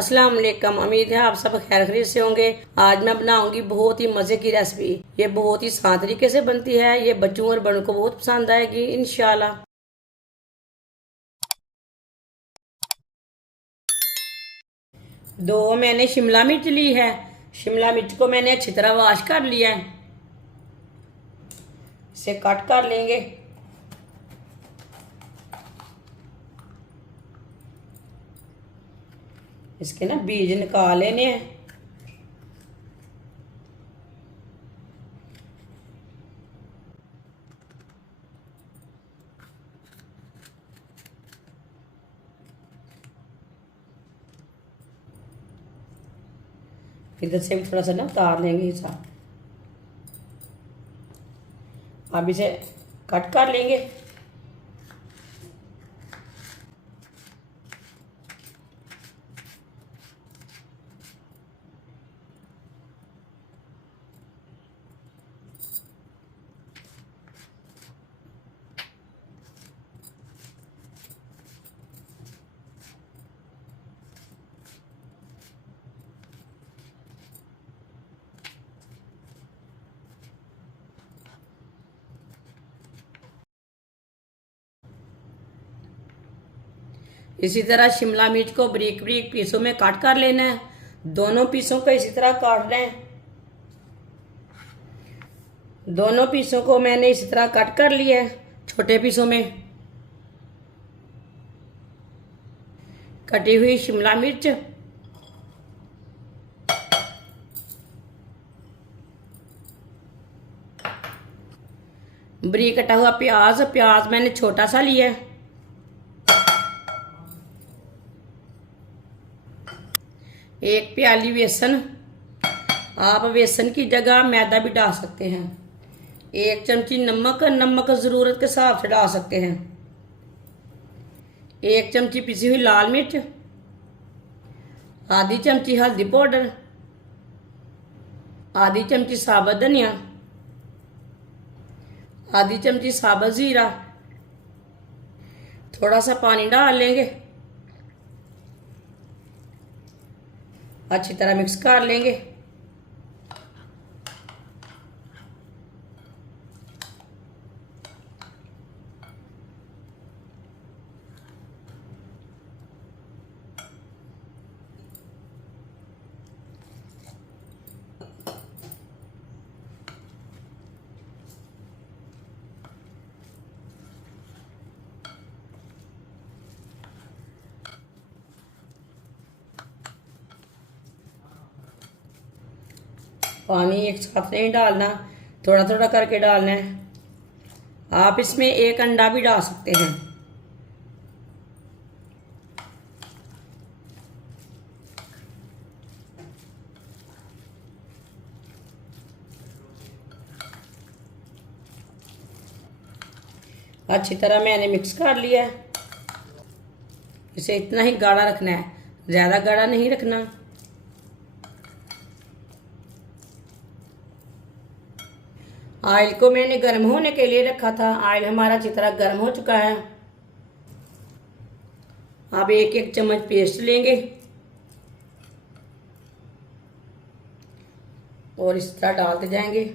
अस्सलाम वालेकुम। उम्मीद है आप सब खैर खैरियत से होंगे। आज मैं बनाऊंगी बहुत ही मजे की रेसिपी। ये बहुत ही आसान तरीके से बनती है। ये बच्चों और बड़ों को बहुत पसंद आएगी इंशाल्लाह। दो मैंने शिमला मिर्च ली है। शिमला मिर्च को मैंने अच्छी तरह वॉश कर लिया है। इसे कट कर लेंगे। इसके ना बीज निकाल लेने हैं। इधर से भी थोड़ा सा ना उतार लेंगे हिस्सा। अब इसे कट कर लेंगे। इसी तरह शिमला मिर्च को बारीक बारीक पीसों में काट कर लेना है। दोनों पीसों को इसी तरह काट लें। दोनों पीसों को मैंने इसी तरह कट कर लिया है छोटे पीसों में। कटी हुई शिमला मिर्च, बारीक कटा हुआ प्याज। प्याज मैंने छोटा सा लिया है। एक प्याली बेसन। आप बेसन की जगह मैदा भी डाल सकते हैं। एक चमची नमक। नमक जरूरत के हिसाब से डाल सकते हैं। एक चमची पिसी हुई लाल मिर्च। आधी चमची हल्दी पाउडर। आधी चमची साबुत धनिया। आधी चमची साबुत जीरा। थोड़ा सा पानी डाल लेंगे। अच्छी तरह मिक्स कर लेंगे। पानी एक साथ नहीं डालना, थोड़ा थोड़ा करके डालना है। आप इसमें एक अंडा भी डाल सकते हैं। अच्छी तरह मैंने मिक्स कर लिया है। इसे इतना ही गाढ़ा रखना है, ज़्यादा गाढ़ा नहीं रखना। ऑयल को मैंने गर्म होने के लिए रखा था। ऑयल हमारा अच्छी तरह गर्म हो चुका है। अब एक एक चम्मच पेस्ट लेंगे और इस तरह डालते जाएंगे।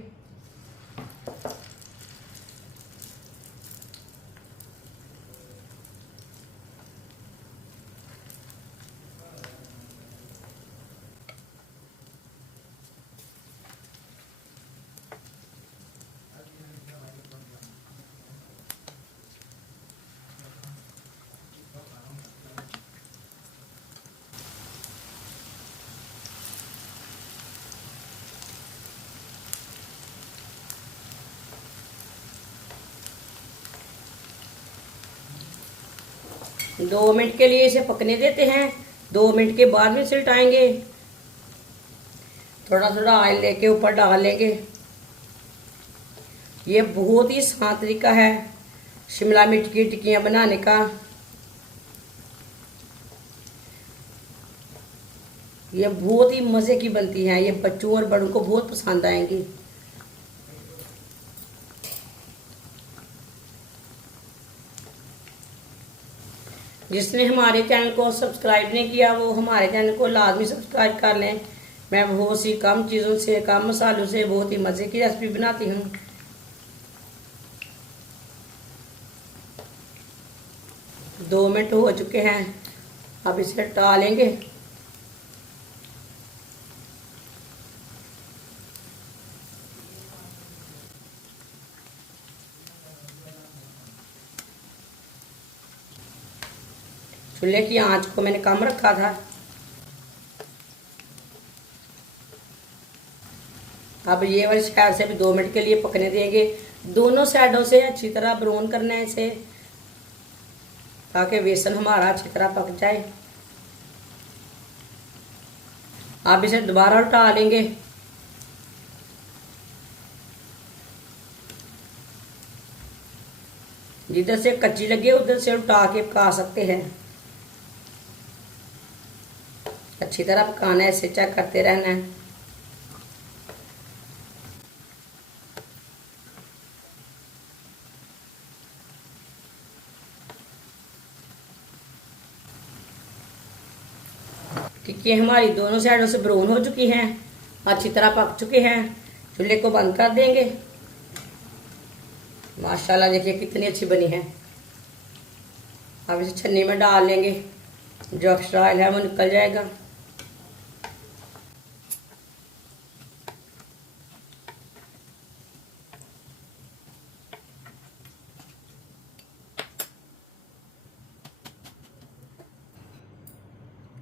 दो मिनट के लिए इसे पकने देते हैं। 2 मिनट के बाद में उलटाएंगे। थोड़ा थोड़ा ऑयल लेके ऊपर डाल लेंगे। ये बहुत ही आसान तरीका है शिमला मिर्च की टिक्कियाँ बनाने का। ये बहुत ही मज़े की बनती है। ये बच्चों और बड़ों को बहुत पसंद आएंगी। जिसने हमारे चैनल को सब्सक्राइब नहीं किया वो हमारे चैनल को लाजमी सब्सक्राइब कर लें। मैं बहुत सी कम चीज़ों से, कम मसालों से बहुत ही मज़े की रेसिपी बनाती हूँ। दो मिनट हो चुके हैं, अब इसे हटा लेंगे। चूल्हे की आंच को मैंने कम रखा था। अब ये वाली साइड से भी 2 मिनट के लिए पकने देंगे। दोनों साइडों से अच्छी तरह ब्राउन करना है इसे, ताकि बेसन हमारा अच्छी तरह पक जाए। अब इसे दोबारा उल्टा लेंगे। जिधर से कच्ची लगे उधर से उल्टा के पका सकते हैं। अच्छी तरह पकाना है, इसे चेक करते रहना है। टिक्की हमारी दोनों साइडों से ब्राउन हो चुकी हैं, अच्छी तरह पक चुके हैं। चूल्हे को बंद कर देंगे। माशाल्लाह देखिए कितनी अच्छी बनी है। अब इसे छन्नी में डाल लेंगे, जो एक्स्ट्रा ऑयल है वो निकल जाएगा।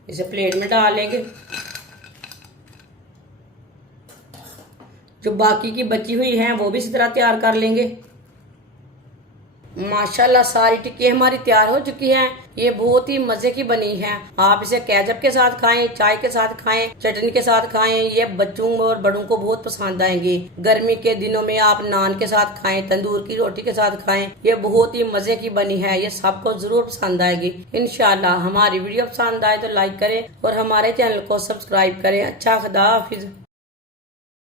इसे प्लेट में डाल लेंगे। जो बाकी की बची हुई हैं वो भी इसी तरह तैयार कर लेंगे। माशाल्लाह सारी टिक्की हमारी तैयार हो चुकी हैं। ये बहुत ही मजे की बनी है। आप इसे केचप के साथ खाएं, चाय के साथ खाएं, चटनी के साथ खाएं। ये बच्चों और बड़ों को बहुत पसंद आएंगी। गर्मी के दिनों में आप नान के साथ खाएं, तंदूर की रोटी के साथ खाएं। ये बहुत ही मजे की बनी है। ये सबको जरूर पसंद आएगी इंशाल्लाह। हमारी वीडियो पसंद आए तो लाइक करें और हमारे चैनल को सब्सक्राइब करें। अच्छा, खुदा हाफिज।